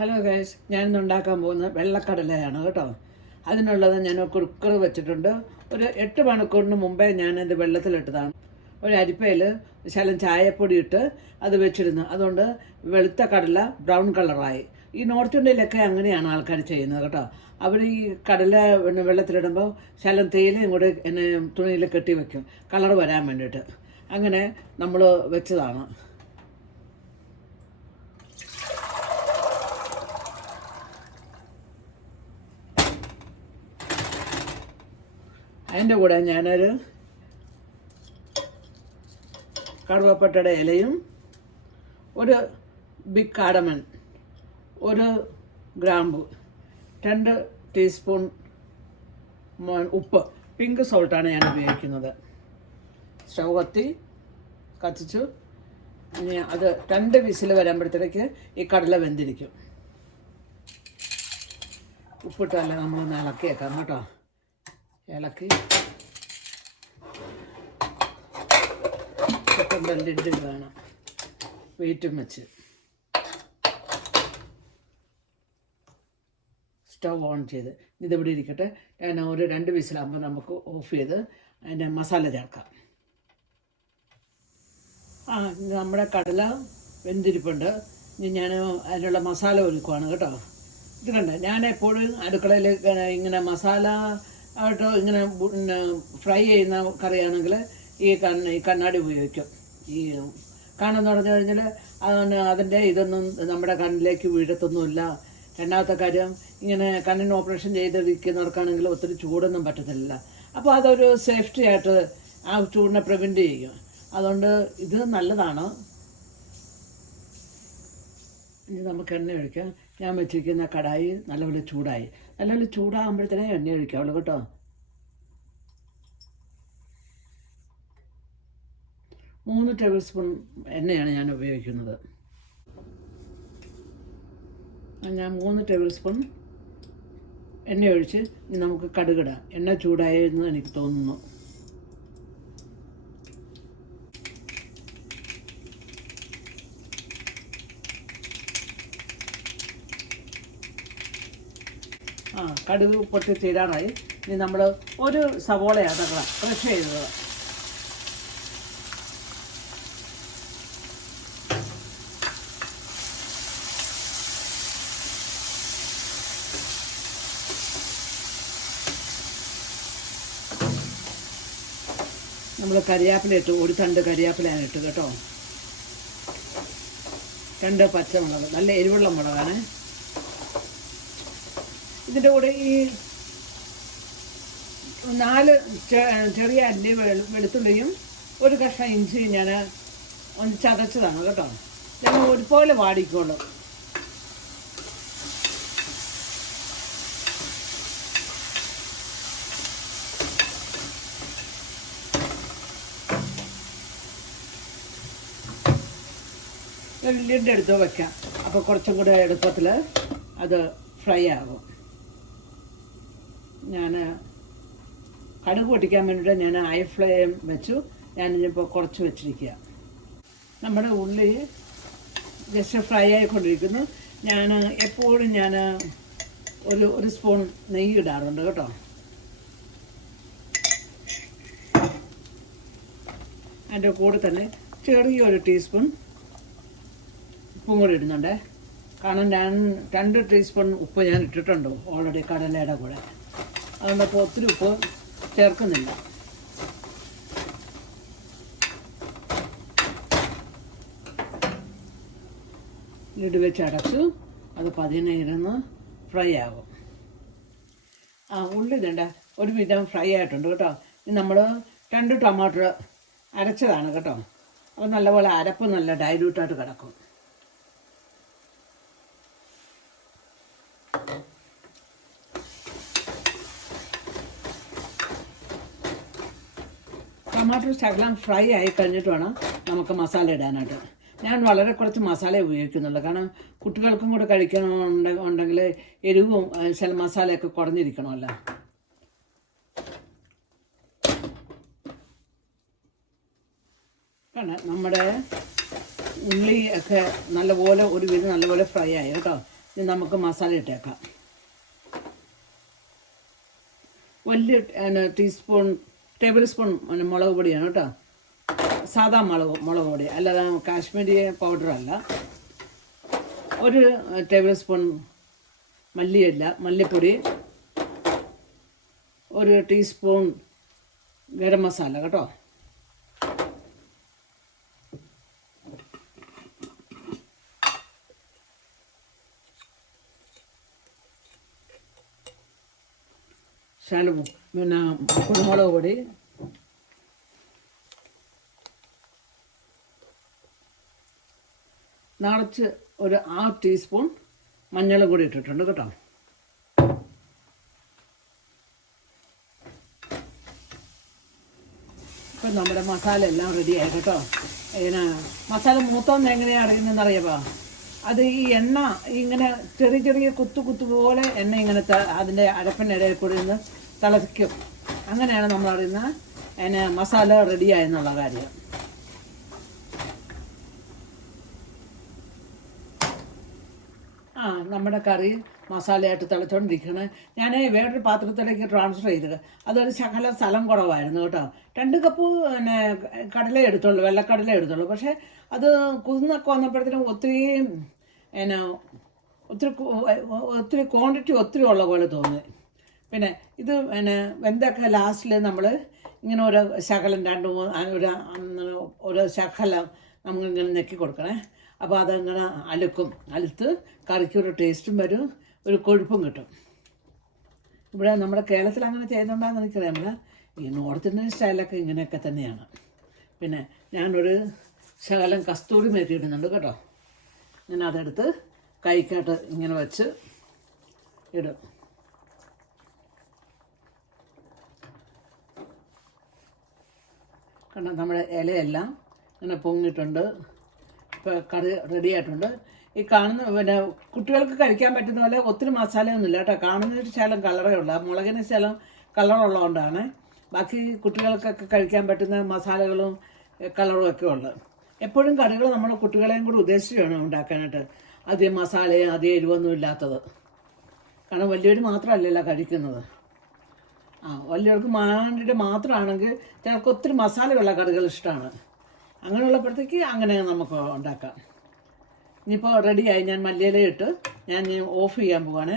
Hello guys, ഞാനിന്ന് ഉണ്ടാക്കാൻ പോകുന്ന വെള്ളക്കടലയാണ് കേട്ടോ. അതിനുള്ളത് ഞാൻ കുക്കർ വെച്ചിട്ടുണ്ട്. ഒരു 8 മണിക്കൂറിന് മുമ്പേ ഞാനത് വെള്ളത്തിലിട്ടതാണ്. ഒരു അരിപ്പയിൽ ശകലം ചായപ്പൊടി ഇട്ട് അത് വെച്ചിരുന്നു. അതുകൊണ്ട് വെളുത്ത കടല ബ്രൗൺ കളറായി. ഈ നോർത്ത് ഇന്ത്യയിലൊക്കെ അങ്ങനെയാണ് ആൾക്കാർ ചെയ്യുന്നത് കേട്ടോ. അവർ ഈ കടല വെള്ളത്തിലിടുമ്പോൾ ശകലം തേയിലയും കൂടെ എന്നെ തുണിയിൽ കെട്ടി വയ്ക്കും, കളർ വരാൻ വേണ്ടിയിട്ട്. അങ്ങനെ നമ്മൾ വെച്ചതാണ്. അതിൻ്റെ കൂടെ ഞാനൊരു കറുവപ്പട്ടയുടെ ഇലയും ഒരു ബിഗ് കാടമൺ, ഒരു ഗ്രാമ്പു, 2 ടീസ്പൂൺ ഉപ്പ്, പിങ്ക് സോൾട്ടാണ് ഞാൻ ഉപയോഗിക്കുന്നത്. സ്റ്റൗ കത്തിച്ചു. ഇനി അത് 2 വിസിൽ വരുമ്പോഴത്തേക്ക് ഈ കടല വെന്തിരിക്കും. ഉപ്പിട്ടല്ല നമ്മളൊന്ന് ഇളക്കിയേക്കാം കേട്ടോ. ഇളക്കി ലിഡ് വേണം, വെയിറ്റും വെച്ച് സ്റ്റൗ ഓൺ ചെയ്ത് ഇതിവിടെ ഇരിക്കട്ടെ. ഞാൻ ഒരു 2 വിസിലാകുമ്പോൾ നമുക്ക് ഓഫ് ചെയ്ത് അതിൻ്റെ മസാല ചേർക്കാം. നമ്മുടെ കടല വെന്തിരിപ്പുണ്ട്. ഇനി ഞാൻ അതിനുള്ള മസാല ഒരുക്കുവാണ് കേട്ടോ. ഇത് കണ്ട, ഞാൻ എപ്പോഴും അടുക്കളയിൽ ഇങ്ങനെ മസാല ആയിട്ട് ഇങ്ങനെ ഫ്രൈ ചെയ്യുന്ന കറിയാണെങ്കിൽ ഈ കണ്ണാടി ഉപയോഗിക്കും. ഈ കാണുമെന്ന് പറഞ്ഞു കഴിഞ്ഞാൽ അതിൻ്റെ ഇതൊന്നും നമ്മുടെ കണ്ണിലേക്ക് വീഴത്തൊന്നുമില്ല. രണ്ടാമത്തെ കാര്യം, ഇങ്ങനെ കണ്ണിന് ഓപ്പറേഷൻ ചെയ്തിരിക്കുന്നവർക്കാണെങ്കിൽ ഒത്തിരി ചൂടൊന്നും പറ്റത്തില്ല. അപ്പോൾ അതൊരു സേഫ്റ്റി ആയിട്ട് ആ ചൂടിനെ പ്രിവെൻറ്റ് ചെയ്യും. അതുകൊണ്ട് ഇത് നല്ലതാണ്. ഇനി നമുക്ക് എണ്ണ ഒഴിക്കാം. ഞാൻ വെച്ചിരിക്കുന്ന കടായി നല്ലപോലെ ചൂടായി. നല്ലപോലെ ചൂടാകുമ്പോഴത്തേനെ എണ്ണ ഒഴിക്കാവുള്ളൂ കേട്ടോ. മൂന്ന് ടേബിൾ സ്പൂൺ എണ്ണയാണ് ഞാൻ ഉപയോഗിക്കുന്നത്. ഞാൻ 3 ടേബിൾ സ്പൂൺ എണ്ണ ഒഴിച്ച് ഇനി നമുക്ക് കടുകിടാം. എണ്ണ ചൂടായെന്ന് എനിക്ക് തോന്നുന്നു. കടുക് പൊട്ടി തീരാറായി. ഇനി നമ്മൾ ഒരു സവോളയാണ് ക്രഷ് ചെയ്തത്. നമ്മൾ കരിയാപ്പില ഇട്ടു, ഒരു തണ്ട് കരിയാപ്പിലാണ് ഇട്ടു കേട്ടോ. 2 പച്ചമുളക്, നല്ല എരിവുള്ള മുളകാണ്. ഇതിൻ്റെ കൂടെ ഈ 4 ചെറിയ അല്ലി വെളുത്തുള്ളിയും ഒരു കഷ്ണം ഇഞ്ചിയും ഞാൻ ഒന്ന് ചതച്ചതാണ് കേട്ടോ. ഞാൻ ഒരുപോലെ വാടിക്കോളൂ. ലിഡ് എടുത്ത് വയ്ക്കാം. അപ്പോൾ കുറച്ചും കൂടെ എളുപ്പത്തിൽ അത് ഫ്രൈ ആകും. ഞാൻ കടുക് പൊട്ടിക്കാൻ വേണ്ടിയിട്ട് ഞാൻ ഹൈ ഫ്ലെയിം വെച്ചു. ഞാനിപ്പോൾ കുറച്ച് വെച്ചിരിക്കുക. നമ്മുടെ ഉള്ളി ജസ്റ്റ് ഫ്രൈ ആയിക്കൊണ്ടിരിക്കുന്നു. ഞാൻ എപ്പോഴും ഒരു സ്പൂൺ നെയ്യ് ഇടാറുണ്ട് കേട്ടോ. അതിൻ്റെ കൂടെ തന്നെ ചെറിയൊരു ടീസ്പൂൺ ഉപ്പും കൂടി ഇടുന്നുണ്ട്. കാരണം ഞാൻ 2 ടീസ്പൂൺ ഉപ്പ് ഞാൻ ഇട്ടിട്ടുണ്ട് ഓൾറെഡി കടലയുടെ കൂടെ. അതുകൊണ്ട് അപ്പോൾ ഒത്തിരി ഉപ്പ് ചേർക്കുന്നില്ല. ലിഡ് വെച്ച് അടച്ചു. അത് 15 ഇരുന്ന് ഫ്രൈ ആകും. ഉള്ളി ഇതേണ്ട ഒരു വിധം ഫ്രൈ ആയിട്ടുണ്ട് കേട്ടോ. ഇനി നമ്മൾ 2 ടൊമാറ്റോ അരച്ചതാണ് കേട്ടോ. അപ്പോൾ നല്ലപോലെ അരപ്പ് നല്ല ഡൈല്യൂട്ടായിട്ട് കിടക്കും. ടൊമാറ്റോ ശകലം ഫ്രൈ ആയി കഴിഞ്ഞിട്ട് വേണം നമുക്ക് മസാല ഇടാനായിട്ട്. ഞാൻ വളരെ കുറച്ച് മസാല ഉപയോഗിക്കുന്നുള്ളൂ. കാരണം കുട്ടികൾക്കും കൂടെ കഴിക്കണമെന്നുണ്ടെങ്കിൽ എരിവും ചില മസാലയൊക്കെ കുറഞ്ഞിരിക്കണമല്ലോ. കാരണം നമ്മുടെ ഉള്ളി ഒക്കെ നല്ലപോലെ ഒരു വിധം നല്ലപോലെ ഫ്രൈ ആയി കേട്ടോ. ഇനി നമുക്ക് മസാല ഇട്ടേക്കാം. വലിയ ടേബിൾ സ്പൂൺ മുളക് പൊടിയാണ് കേട്ടോ. സാധാ മുളക് പൊടി, അല്ലാതെ കാശ്മീരി പൗഡറല്ല. 1 ടേബിൾ സ്പൂൺ മല്ലിപ്പൊടി, 1 ടീസ്പൂൺ ഗരം മസാല കേട്ടോ. പിന്നെ കുരുമുളക് പൊടി, നിറച്ച് 1/2 ടീസ്പൂൺ മഞ്ഞളും കൂടി ഇട്ടിട്ടുണ്ട് കേട്ടോ. ഇപ്പം നമ്മുടെ മസാല എല്ലാം റെഡിയായി കേട്ടോ. ഇങ്ങനെ മസാല മൂത്തോന്ന് എങ്ങനെയാണ് അറിയുന്നതെന്ന് അറിയാമോ? അത് ഈ എണ്ണ ഇങ്ങനെ ചെറിയ കുത്തു പോലെ എണ്ണ ഇങ്ങനെ അതിൻ്റെ അരപ്പിനിടയിൽ കൂടി നിന്ന് തിളയ്ക്കും. അങ്ങനെയാണ് നമ്മൾ അറിയുന്നത് അതിന് മസാല റെഡിയായെന്നുള്ള കാര്യം. നമ്മുടെ കറി മസാലയായിട്ട് തിളച്ചുകൊണ്ടിരിക്കണേ. ഞാൻ വേറൊരു പാത്രത്തിലേക്ക് ട്രാൻസ്ഫർ ചെയ്തത്. അതൊരു ശകലം സ്ഥലം കുറവായിരുന്നു കേട്ടോ. 2 കപ്പ് പിന്നെ കടല എടുത്തുള്ളൂ, വെള്ളക്കടല എടുത്തുള്ളൂ. പക്ഷേ അത് കുതിർന്നൊക്കെ വന്നപ്പോഴത്തേനും ഒത്തിരി ക്വാണ്ടിറ്റി ഒത്തിരി ഉള്ള പോലെ തോന്നി. പിന്നെ ഇത് വെന്തൊക്കെ ലാസ്റ്റിൽ നമ്മൾ ഇങ്ങനെ ഒരു ശകലം 2-3 ഒരു ശകലം നമുക്കിങ്ങനെ ഞെക്കി കൊടുക്കണേ. അപ്പോൾ അതങ്ങനെ അലുത്ത് കറിക്കൊരു ടേസ്റ്റും വരും, ഒരു കൊഴുപ്പും കിട്ടും. ഇവിടെ നമ്മുടെ കേരളത്തിൽ അങ്ങനെ ചെയ്യുന്നുണ്ടാകുന്ന എനിക്കറിയാമില്ല. ഈ നോർത്ത് ഇന്ത്യൻ സ്റ്റൈലൊക്കെ ഇങ്ങനെയൊക്കെ തന്നെയാണ്. പിന്നെ ഞാനൊരു ശകലം കസ്തൂരി മേത്തി ഇടുന്നുണ്ട് കേട്ടോ. ഞാൻ അതെടുത്ത് കൈക്കാട്ട് ഇങ്ങനെ വെച്ച് ഇടും. കാരണം നമ്മുടെ ഇലയെല്ലാം ഇങ്ങനെ പൊങ്ങിയിട്ടുണ്ട്. ഇപ്പോൾ കറി റെഡി ആയിട്ടുണ്ട്. ഈ കാണുന്ന പിന്നെ കുട്ടികൾക്ക് കഴിക്കാൻ പറ്റുന്ന പോലെ ഒത്തിരി മസാലയൊന്നുമില്ല കേട്ടോ. കാണുന്നൊരു ശകലം കളറേ ഉള്ളൂ. ആ മുളകിന് ശകലം കളറുള്ളതുകൊണ്ടാണ്. ബാക്കി കുട്ടികൾക്കൊക്കെ കഴിക്കാൻ പറ്റുന്ന മസാലകളും കളറും ഒക്കെ ഉള്ളത്. എപ്പോഴും കറികൾ നമ്മൾ കുട്ടികളെയും കൂടി ഉദ്ദേശിച്ച് വേണം ഉണ്ടാക്കാനായിട്ട്. അധികം മസാലയും അധികം എരിവൊന്നും ഇല്ലാത്തത്. കാരണം വലിയവർ മാത്രമല്ലല്ലോ കഴിക്കുന്നത്. വലിയവർക്ക് വേണ്ടിയിട്ട് മാത്രമാണെങ്കിൽ ചിലർക്ക് ഒത്തിരി മസാലയുള്ള കറികൾ ഇഷ്ടമാണ്. അങ്ങനെയുള്ളപ്പോഴത്തേക്ക് അങ്ങനെ നമുക്ക് ഉണ്ടാക്കാം. ഇനിയിപ്പോൾ റെഡിയായി. ഞാൻ മല്ലിയില ഇട്ട് ഞാൻ ഓഫ് ചെയ്യാൻ പോവാണ്.